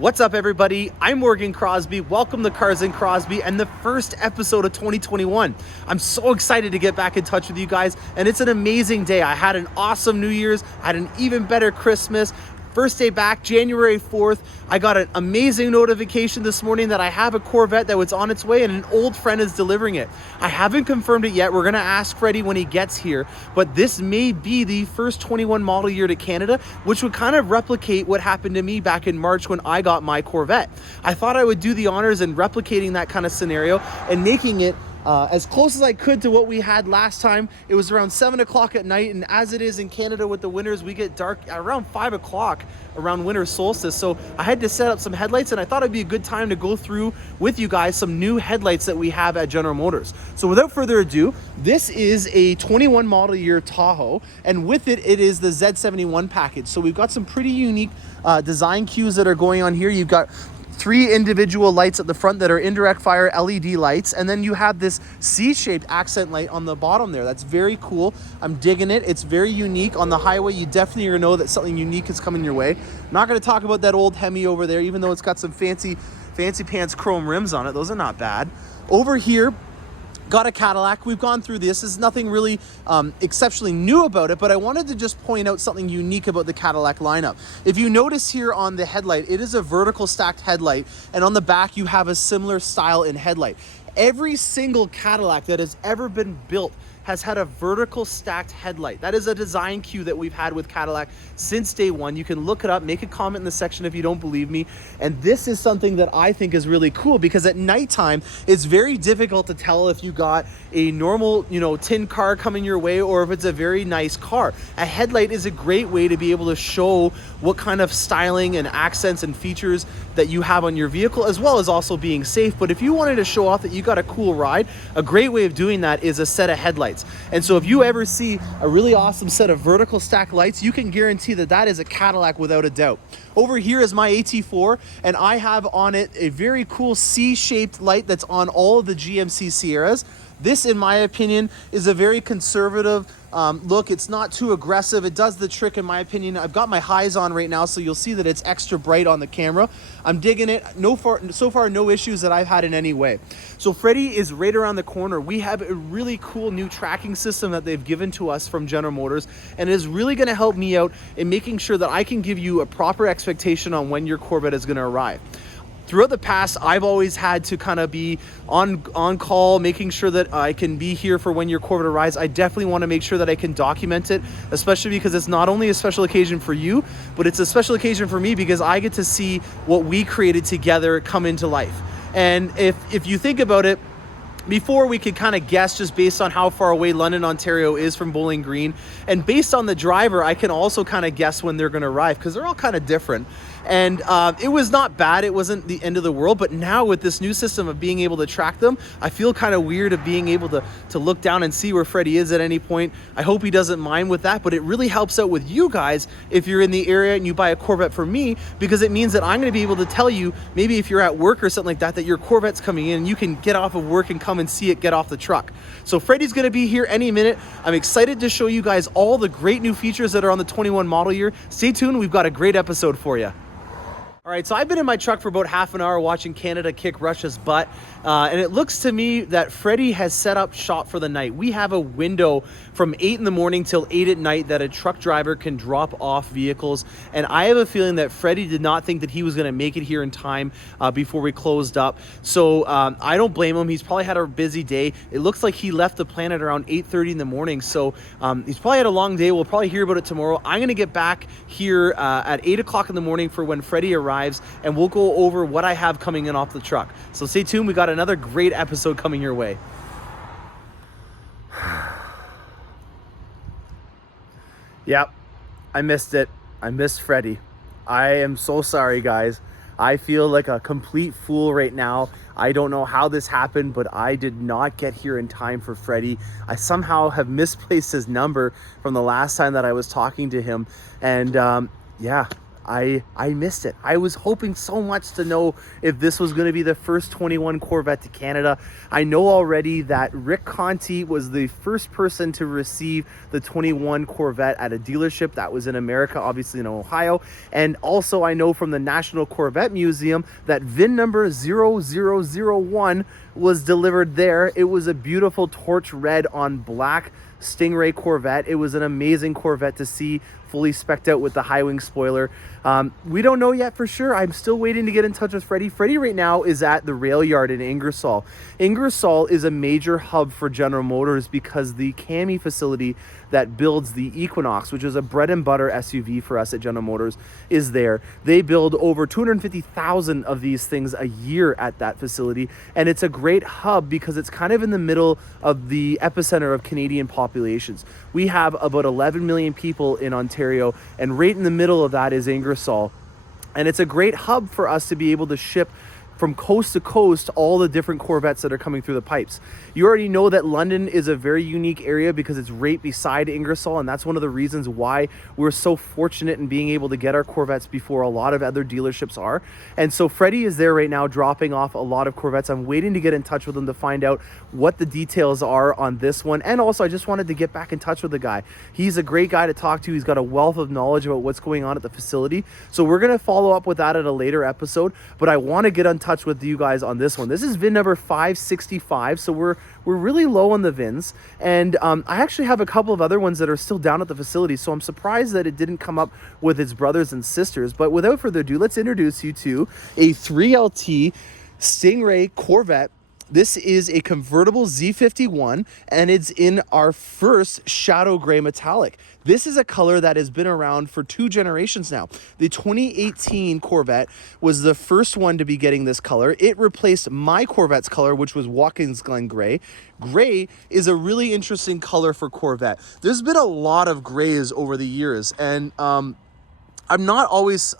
What's up, everybody? I'm Morgan Crosby. Welcome to Cars and Crosby and the first episode of 2021. I'm so excited to get back in touch with you guys, and it's an amazing day. I had an awesome New Year's, I had an even better Christmas. First day back, January 4th, I got an amazing notification this morning that I have a Corvette that was on its way and an old friend is delivering it. I haven't confirmed it yet. We're gonna ask Freddie when he gets here, but this may be the first 21 model year to Canada, which would kind of replicate what happened to me back in March when I got my Corvette. I thought I would do the honors in replicating that kind of scenario and making it as close as I could to what we had last time. It was around 7 o'clock at night, and as it is in Canada with the winters, we get dark around 5 o'clock around winter solstice. So I had to set up some headlights, and I thought it'd be a good time to go through with you guys some new headlights that we have at General Motors. So without further ado, this is a 21 model year Tahoe, and with it, it is the Z71 package. So we've got some pretty unique design cues that are going on here. You've got 3 individual lights at the front that are indirect fire LED lights, and then you have this C-shaped accent light on the bottom there. That's very cool. I'm digging it. It's very unique. On the highway, you definitely are gonna know that something unique is coming your way. I'm not gonna talk about that old Hemi over there, even though it's got some fancy pants chrome rims on it. Those are not bad. Over here, got a Cadillac. We've gone through this. There's nothing really exceptionally new about it, but I wanted to just point out something unique about the Cadillac lineup. If you notice here on the headlight, it is a vertical stacked headlight, and on the back you have a similar style in headlight. Every single Cadillac that has ever been built has had a vertical stacked headlight. That is a design cue that we've had with Cadillac since day one. You can look it up, make a comment in the section if you don't believe me. And this is something that I think is really cool, because at nighttime, it's very difficult to tell if you got a normal, tin car coming your way or if it's a very nice car. A headlight is a great way to be able to show what kind of styling and accents and features that you have on your vehicle, as well as also being safe. But if you wanted to show off that you got a cool ride, a great way of doing that is a set of headlights. And so if you ever see a really awesome set of vertical stack lights, you can guarantee that that is a Cadillac without a doubt. Over here is my AT4, and I have on it a very cool C-shaped light that's on all of the GMC Sierras. This, in my opinion, is a very conservative look. It's not too aggressive. It does the trick, in my opinion. I've got my highs on right now, so you'll see that it's extra bright on the camera. I'm digging it. So far, no issues that I've had in any way. So Freddie is right around the corner. We have a really cool new tracking system that they've given to us from General Motors, and it is really going to help me out in making sure that I can give you a proper expectation on when your Corvette is going to arrive. Throughout the past, I've always had to kind of be on call, making sure that I can be here for when your Corvette arrives. I definitely want to make sure that I can document it, especially because it's not only a special occasion for you, but it's a special occasion for me because I get to see what we created together come into life. And if you think about it, before we could kind of guess just based on how far away London, Ontario is from Bowling Green, and based on the driver, I can also kind of guess when they're going to arrive because they're all kind of different. And it was not bad. It wasn't the end of the world. But now with this new system of being able to track them, I feel kind of weird of being able to look down and see where Freddie is at any point. I hope he doesn't mind with that, but it really helps out with you guys if you're in the area and you buy a Corvette from me, because it means that I'm going to be able to tell you, maybe if you're at work or something like that, that your Corvette's coming in and you can get off of work and come and see it get off the truck. So Freddie's going to be here any minute. I'm excited to show you guys all the great new features that are on the 21 model year. Stay tuned. We've got a great episode for you. All right, so I've been in my truck for about half an hour watching Canada kick Russia's butt, and it looks to me that Freddie has set up shop for the night. We have a window from 8 in the morning till 8 at night that a truck driver can drop off vehicles, and I have a feeling that Freddie did not think that he was going to make it here in time before we closed up. So I don't blame him. He's probably had a busy day. It looks like he left the planet around 8:30 in the morning, so he's probably had a long day. We'll probably hear about it tomorrow. I'm going to get back here at 8 o'clock in the morning for when Freddie arrives, and we'll go over what I have coming in off the truck. So stay tuned. We got another great episode coming your way. Yep, I missed it. I missed Freddie. I am so sorry, guys. I feel like a complete fool right now. I don't know how this happened, but I did not get here in time for Freddie. I somehow have misplaced his number from the last time that I was talking to him. And yeah, I missed it. I was hoping so much to know if this was going to be the first 21 Corvette to Canada. I know already that Rick Conti was the first person to receive the 21 Corvette at a dealership that was in America, obviously in Ohio. And also I know from the National Corvette Museum that VIN number 0001 was delivered there. It was a beautiful torch red on black Stingray Corvette. It was an amazing Corvette to see, fully specced out with the high wing spoiler. We don't know yet for sure. I'm still waiting to get in touch with Freddie. Freddie right now is at the rail yard in Ingersoll. Ingersoll is a major hub for General Motors because the CAMI facility that builds the Equinox, which is a bread and butter SUV for us at General Motors, is there. They build over 250,000 of these things a year at that facility, and it's a great hub because it's kind of in the middle of the epicenter of Canadian populations. We have about 11 million people in Ontario, and right in the middle of that is Ingersoll. And it's a great hub for us to be able to ship from coast to coast all the different Corvettes that are coming through the pipes. You already know that London is a very unique area because it's right beside Ingersoll, and that's one of the reasons why we're so fortunate in being able to get our Corvettes before a lot of other dealerships are. And so Freddie is there right now dropping off a lot of Corvettes. I'm waiting to get in touch with him to find out what the details are on this one. And also I just wanted to get back in touch with the guy. He's a great guy to talk to. He's got a wealth of knowledge about what's going on at the facility. So we're going to follow up with that at a later episode, but I want to get in touch with you guys on this one. This is VIN number 565, so we're really low on the VINs, and I actually have a couple of other ones that are still down at the facility, so I'm surprised that it didn't come up with its brothers and sisters. But without further ado, let's introduce you to a 3LT Stingray Corvette. This is a convertible Z51, and it's in our first shadow gray metallic. This is a color that has been around for 2 generations now. The 2018 Corvette was the first one to be getting this color. It replaced my Corvette's color, which was Watkins Glen gray. Gray is a really interesting color for Corvette. There's been a lot of grays over the years, and I'm not always,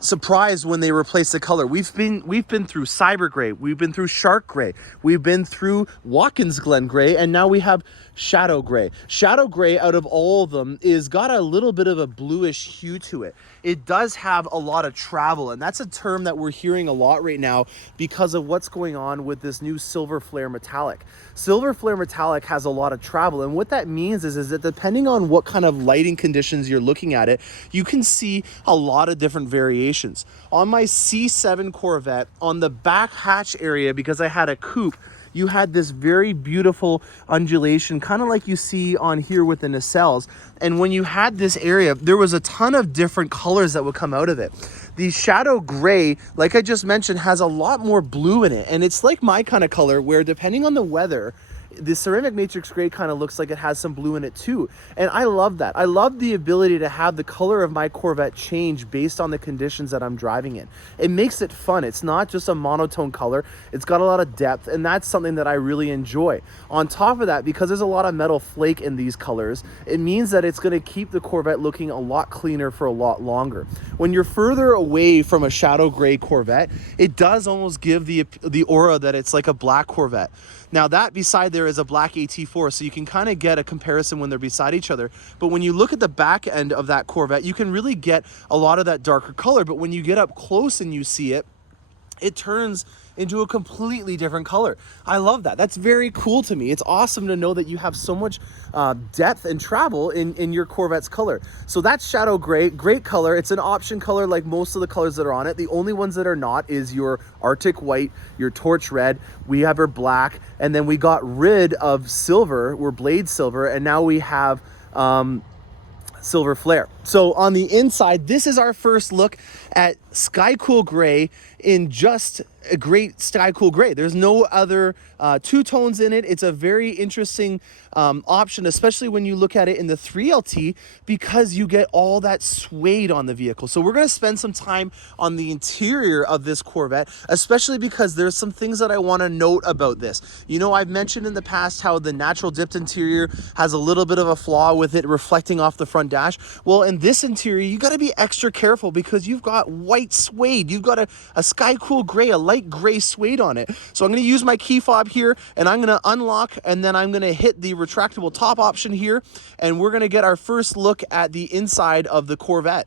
surprised when they replace the color. We've been through cyber gray, we've been through shark gray, we've been through Watkins Glen gray, and now we have shadow gray. Shadow gray, out of all of them, is got a little bit of a bluish hue to it. It does have a lot of travel, and that's a term that we're hearing a lot right now because of what's going on with this new silver flare metallic. Silver flare metallic has a lot of travel, and what that means is that depending on what kind of lighting conditions you're looking at it, you can see a lot of different variations. On my C7 Corvette, on the back hatch area, because I had a coupe, you had this very beautiful undulation, kind of like you see on here with the nacelles. And when you had this area, there was a ton of different colors that would come out of it. The shadow gray, like I just mentioned, has a lot more blue in it. And it's like my kind of color, where depending on the weather, the ceramic matrix gray kind of looks like it has some blue in it too. And I love that. I love the ability to have the color of my Corvette change based on the conditions that I'm driving in. It makes it fun. It's not just a monotone color. It's got a lot of depth, and that's something that I really enjoy. On top of that, because there's a lot of metal flake in these colors, it means that it's going to keep the Corvette looking a lot cleaner for a lot longer. When you're further away from a shadow gray Corvette, it does almost give the aura that it's like a black Corvette. Now that beside there is a black AT4, so you can kind of get a comparison when they're beside each other. But when you look at the back end of that Corvette, you can really get a lot of that darker color. But when you get up close and you see it, it turns into a completely different color. I love that. That's very cool to me. It's awesome to know that you have so much depth and travel in your Corvette's color. So that's shadow gray, great color. It's an option color like most of the colors that are on it. The only ones that are not is your Arctic white, your torch red, we have our black, and then we got rid of silver, we're blade silver, and now we have silver flare. So on the inside, this is our first look at Sky Cool Gray in just a great Sky Cool Gray. There's no other two tones in it. It's a very interesting option, especially when you look at it in the 3LT, because you get all that suede on the vehicle. So we're going to spend some time on the interior of this Corvette, especially because there's some things that I want to note about this. You know, I've mentioned in the past how the natural dipped interior has a little bit of a flaw with it reflecting off the front dash. Well, in this interior, you got to be extra careful because you've got white suede. You've got a Sky Cool Gray, a light light gray suede on it. So I'm going to use my key fob here, and I'm going to unlock, and then I'm going to hit the retractable top option here, and we're going to get our first look at the inside of the Corvette.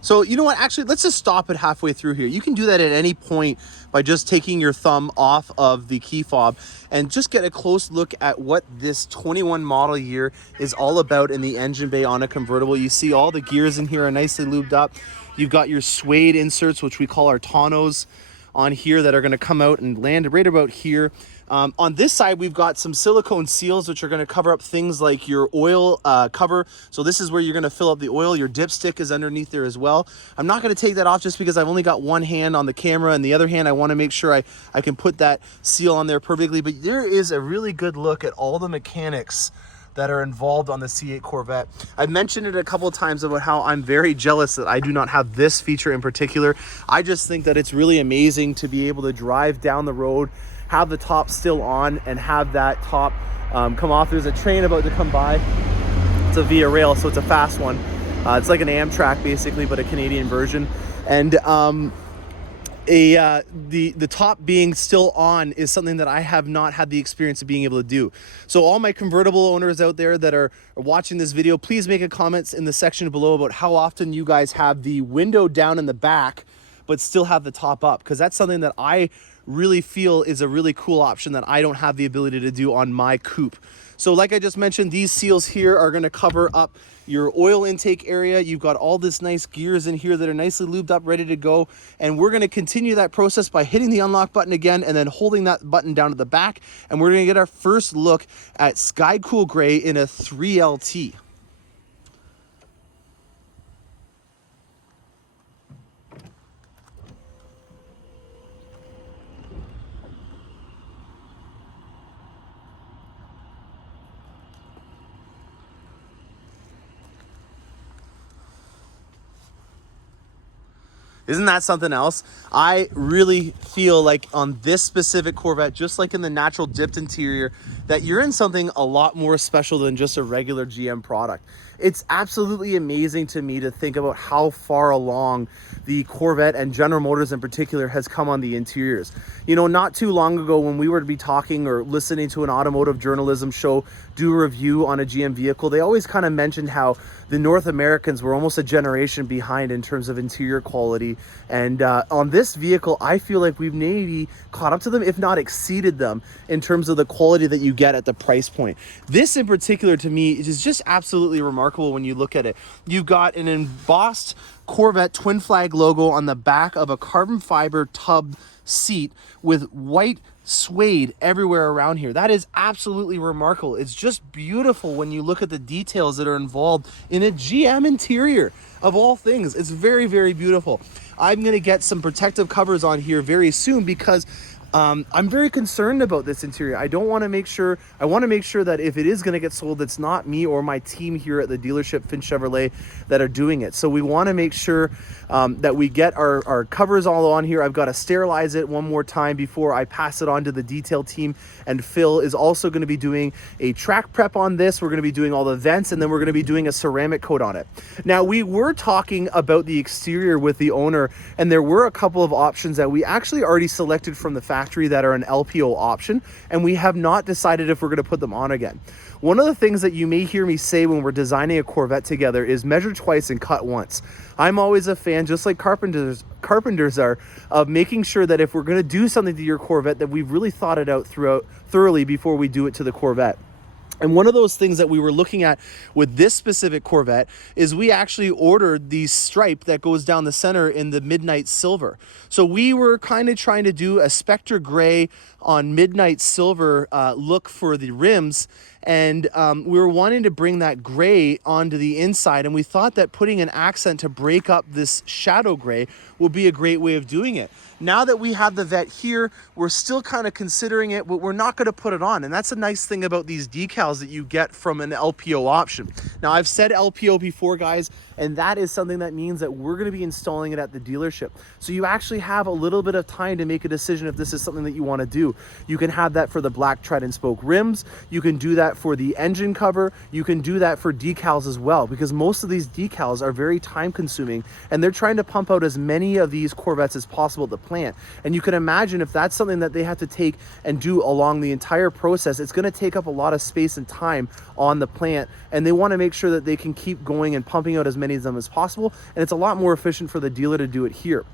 So you know what, actually, let's just stop it halfway through here. You can do that at any point by just taking your thumb off of the key fob and just get a close look at what this 21 model year is all about in the engine bay on a convertible. You see all the gears in here are nicely lubed up. You've got your suede inserts, which we call our tonneaus, on here that are going to come out and land right about here. On this side, we've got some silicone seals, which are going to cover up things like your oil cover. So this is where you're going to fill up the oil. Your dipstick is underneath there as well. I'm not going to take that off just because I've only got one hand on the camera, and the other hand, I want to make sure I can put that seal on there perfectly. But there is a really good look at all the mechanics that are involved on the C8 Corvette. I've mentioned it a couple of times about how I'm very jealous that I do not have this feature in particular. I just think that it's really amazing to be able to drive down the road, have the top still on, and have that top come off. There's a train about to come by. It's a Via Rail, so it's a fast one. It's like an Amtrak basically, but a Canadian version. And the top being still on is something that I have not had the experience of being able to do. So all my convertible owners out there that are watching this video, please make a comment in the section below about how often you guys have the window down in the back but still have the top up, because that's something that I really feel is a really cool option that I don't have the ability to do on my coupe. So like I just mentioned, these seals here are going to cover up your oil intake area. You've got all this nice gears in here that are nicely lubed up, ready to go. And we're going to continue that process by hitting the unlock button again and then holding that button down at the back. And we're going to get our first look at Sky Cool Gray in a 3LT. Isn't that something else? I really feel like on this specific Corvette, just like in the natural dipped interior, that you're in something a lot more special than just a regular GM product. It's absolutely amazing to me to think about how far along the Corvette and General Motors in particular has come on the interiors. You know, not too long ago when we were to be talking or listening to an automotive journalism show do a review on a GM vehicle, they always kind of mentioned how the North Americans were almost a generation behind in terms of interior quality. And on this vehicle, I feel like we've maybe caught up to them, if not exceeded them, in terms of the quality that you get at the price point. This in particular, to me, is just absolutely remarkable when you look at it. You've got an embossed Corvette twin flag logo on the back of a carbon fiber tub seat with white suede everywhere around here. That is absolutely remarkable. It's just beautiful when you look at the details that are involved in a GM interior of all things. It's very, very beautiful. I'm going to get some protective covers on here very soon because I'm very concerned about this interior. I want to make sure that if it is going to get sold, it's not me or my team here at the dealership Finn Chevrolet that are doing it. So we want to make sure that we get our covers all on here. I've got to sterilize it one more time before I pass it on to the detail team. And Phil is also going to be doing a track prep on this. We're going to be doing all the vents, and then we're going to be doing a ceramic coat on it. Now, we were talking about the exterior with the owner, and there were a couple of options that we actually already selected from the factory that are an LPO option, and we have not decided if we're going to put them on again. One of the things that you may hear me say when we're designing a Corvette together is measure twice and cut once. I'm always a fan, just like carpenters are, of making sure that if we're going to do something to your Corvette, that we've really thought it out thoroughly before we do it to the Corvette. And one of those things that we were looking at with this specific Corvette is we actually ordered the stripe that goes down the center in the midnight silver. So we were kind of trying to do a Spectre gray on midnight silver look for the rims. And we were wanting to bring that gray onto the inside. And we thought that putting an accent to break up this shadow gray would be a great way of doing it. Now that we have the Vette here, we're still kind of considering it, but we're not going to put it on. And that's a nice thing about these decals that you get from an LPO option. Now, I've said LPO before, guys, and that is something that means that we're going to be installing it at the dealership. So you actually have a little bit of time to make a decision if this is something that you want to do. You can have that for the black tread and spoke rims. You can do that that for the engine cover. You can do that for decals as well, because most of these decals are very time consuming, and they're trying to pump out as many of these Corvettes as possible at the plant. And you can imagine if that's something that they have to take and do along the entire process, it's going to take up a lot of space and time on the plant, and they want to make sure that they can keep going and pumping out as many of them as possible, and it's a lot more efficient for the dealer to do it here.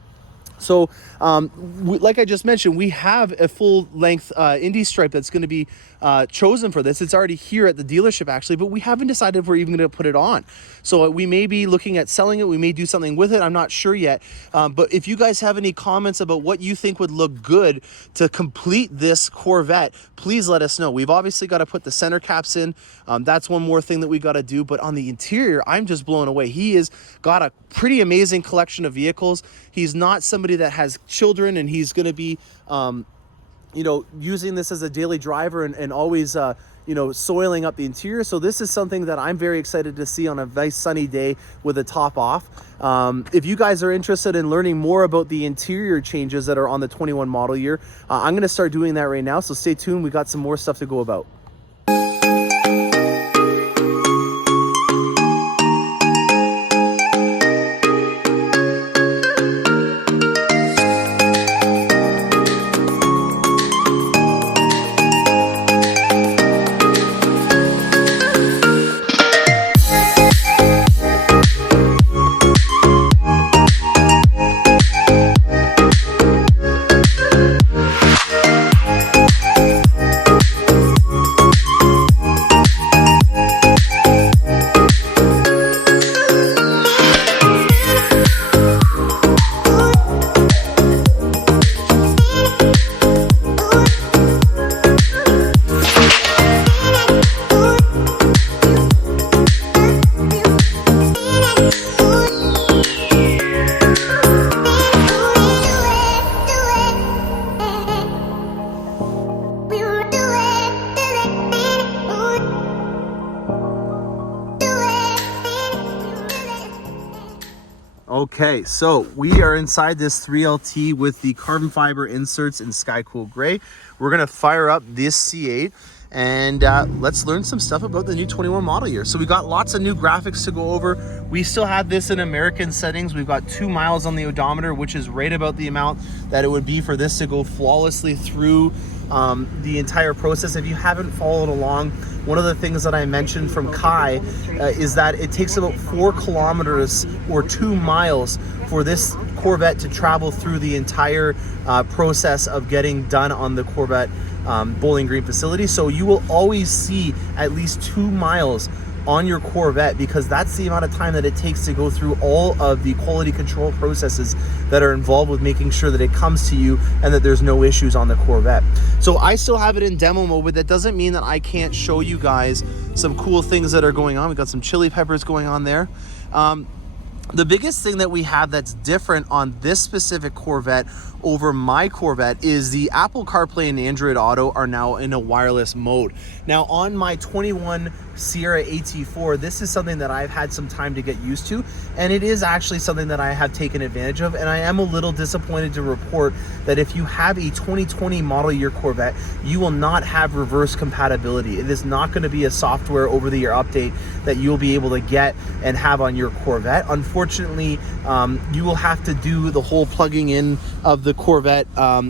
So like I just mentioned, we have a full length Indy stripe that's going to be chosen for this. It's already here at the dealership actually, but we haven't decided if we're even going to put it on. So we may be looking at selling it. We may do something with it. I'm not sure yet. But if you guys have any comments about what you think would look good to complete this Corvette, please let us know. We've obviously got to put the center caps in. That's one more thing that we got to do. But on the interior, I'm just blown away. He has got a pretty amazing collection of vehicles. He's not somebody that has children, and he's going to be, you know, using this as a daily driver and always, you know, soiling up the interior. So this is something that I'm very excited to see on a nice sunny day with the top off. If you guys are interested in learning more about the interior changes that are on the 21 model year, I'm going to start doing that right now. So stay tuned. We got some more stuff to go about. Okay, so we are inside this 3LT with the carbon fiber inserts in Sky Cool Gray. We're gonna fire up this C8 and let's learn some stuff about the new 21 model year. So we got lots of new graphics to go over. We still have this in American settings. We've got 2 miles on the odometer, which is right about the amount that it would be for this to go flawlessly through the entire process. If you haven't followed along, one of the things that I mentioned from Kai is that it takes about 4 kilometers or 2 miles for this Corvette to travel through the entire process of getting done on the Corvette Bowling Green facility. So you will always see at least 2 miles on your Corvette, because that's the amount of time that it takes to go through all of the quality control processes that are involved with making sure that it comes to you and that there's no issues on the Corvette. So I still have it in demo mode, but that doesn't mean that I can't show you guys some cool things that are going on. We got some chili peppers going on there. The biggest thing that we have that's different on this specific Corvette over my Corvette is the Apple CarPlay and Android Auto are now in a wireless mode. Now on my 21 Sierra AT4, this is something that I've had some time to get used to, and it is actually something that I have taken advantage of, and I am a little disappointed to report that if you have a 2020 model year Corvette, you will not have reverse compatibility. It is not going to be a software over-the-air update that you'll be able to get and have on your Corvette. Unfortunately, you will have to do the whole plugging in of the Corvette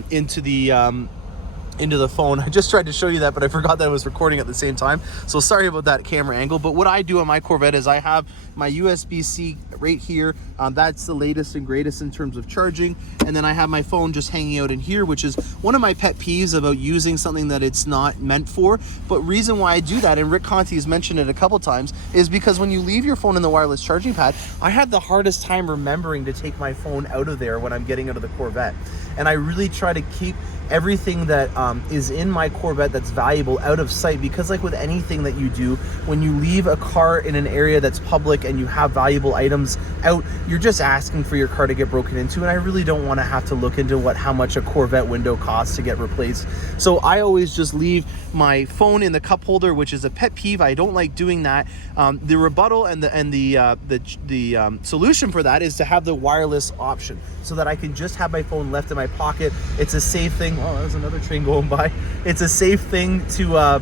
into the phone. I just tried to show you that, but I forgot that I was recording at the same time. So sorry about that camera angle. But what I do on my Corvette is I have my USB-C right here. That's the latest and greatest in terms of charging. And then I have my phone just hanging out in here, which is one of my pet peeves about using something that it's not meant for. But reason why I do that, and Rick Conti has mentioned it a couple times, is because when you leave your phone in the wireless charging pad, I had the hardest time remembering to take my phone out of there when I'm getting out of the Corvette. And I really try to keep everything that is in my Corvette that's valuable out of sight, because like with anything that you do, when you leave a car in an area that's public and you have valuable items out, you're just asking for your car to get broken into, and I really don't want to have to look into how much a Corvette window costs to get replaced. So I always just leave my phone in the cup holder, which is a pet peeve. I don't like doing that. The rebuttal and the solution for that is to have the wireless option, so that I can just have my phone left in my pocket. It's a safe thing. Oh, there's another train going by. It's a safe thing to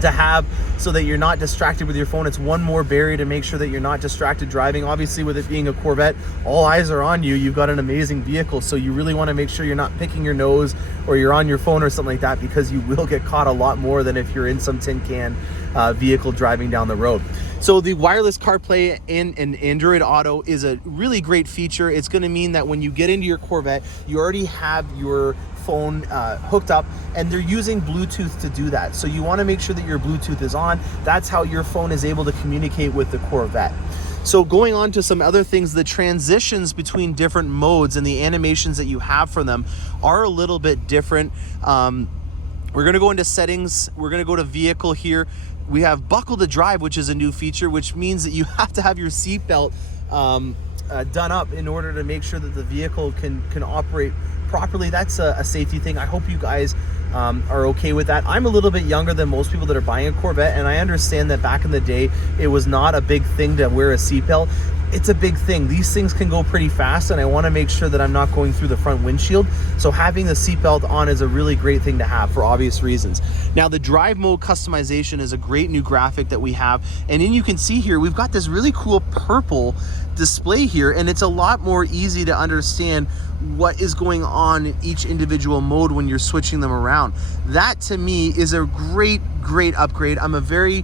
to have so that you're not distracted with your phone. It's one more barrier to make sure that you're not distracted driving. Obviously, with it being a Corvette, all eyes are on you. You've got an amazing vehicle, so you really want to make sure you're not picking your nose or you're on your phone or something like that, because you will get caught a lot more than if you're in some tin can vehicle driving down the road. So the wireless CarPlay in an Android Auto is a really great feature. It's going to mean that when you get into your Corvette, you already have your phone hooked up, and they're using Bluetooth to do that. So you want to make sure that your Bluetooth is on. That's how your phone is able to communicate with the Corvette. So going on to some other things, the transitions between different modes and the animations that you have for them are a little bit different. We're going to go into settings. We're going to go to vehicle here. We have buckle to drive, which is a new feature, which means that you have to have your seatbelt done up in order to make sure that the vehicle can operate properly. That's a safety thing. I hope you guys are okay with that. I'm a little bit younger than most people that are buying a Corvette, and I understand that back in the day it was not a big thing to wear a seatbelt. It's a big thing. These things can go pretty fast, and I want to make sure that I'm not going through the front windshield. So having the seatbelt on is a really great thing to have for obvious reasons. Now, the drive mode customization is a great new graphic that we have. And then you can see here, we've got this really cool purple display here, and it's a lot more easy to understand what is going on in each individual mode when you're switching them around. That to me is a great upgrade. I'm a very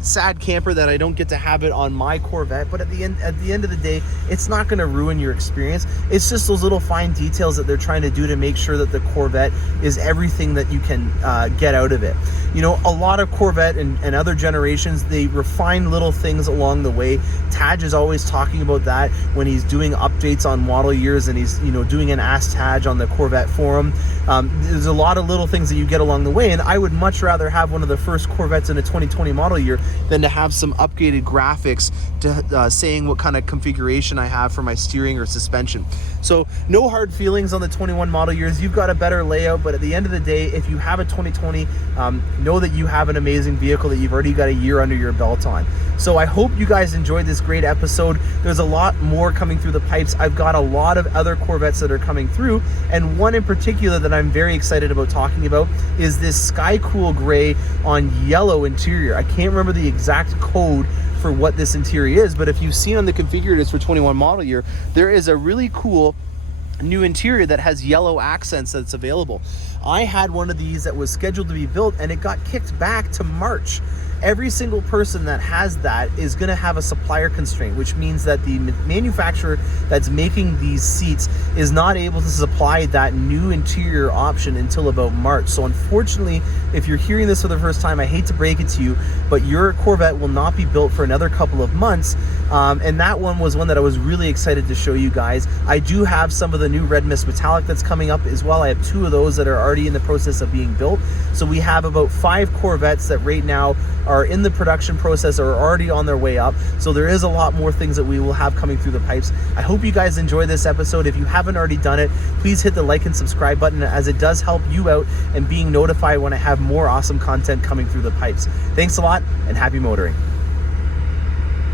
sad camper that I don't get to have it on my Corvette, but at the end of the day, it's not going to ruin your experience. It's just those little fine details that they're trying to do to make sure that the Corvette is everything that you can get out of it. You know, a lot of Corvette and other generations, they refine little things along the way. Taj is always talking about that when he's doing updates on model years, and he's, you know, doing an Ask Taj on the Corvette forum. There's a lot of little things that you get along the way, and I would much rather have one of the first Corvettes in a 2020 model year than to have some updated graphics to saying what kind of configuration I have for my steering or suspension. So no hard feelings on the 21 model years. You've got a better layout, but at the end of the day, if you have a 2020, know that you have an amazing vehicle that you've already got a year under your belt on. So I hope you guys enjoyed this great episode. There's a lot more coming through the pipes. I've got a lot of other Corvettes that are coming through, and one in particular that I'm very excited about talking about is this Sky Cool Gray on yellow interior. I can't remember the exact code for what this interior is, but if you've seen on the configurators for 21 model year, there is a really cool new interior that has yellow accents that's available. I had one of these that was scheduled to be built, and it got kicked back to March. Every single person that has that is going to have a supplier constraint, which means that the manufacturer that's making these seats is not able to supply that new interior option until about March. So unfortunately, if you're hearing this for the first time, I hate to break it to you, but your Corvette will not be built for another couple of months. And that one was one that I was really excited to show you guys. I do have some of the new Red Mist Metallic that's coming up as well. I have 2 of those that are already in the process of being built. So we have about 5 Corvettes that right now are in the production process or are already on their way up. So there is a lot more things that we will have coming through the pipes. I hope you guys enjoy this episode. If you haven't already done it, please hit the like and subscribe button, as it does help you out and being notified when I have more awesome content coming through the pipes. Thanks a lot, and happy motoring.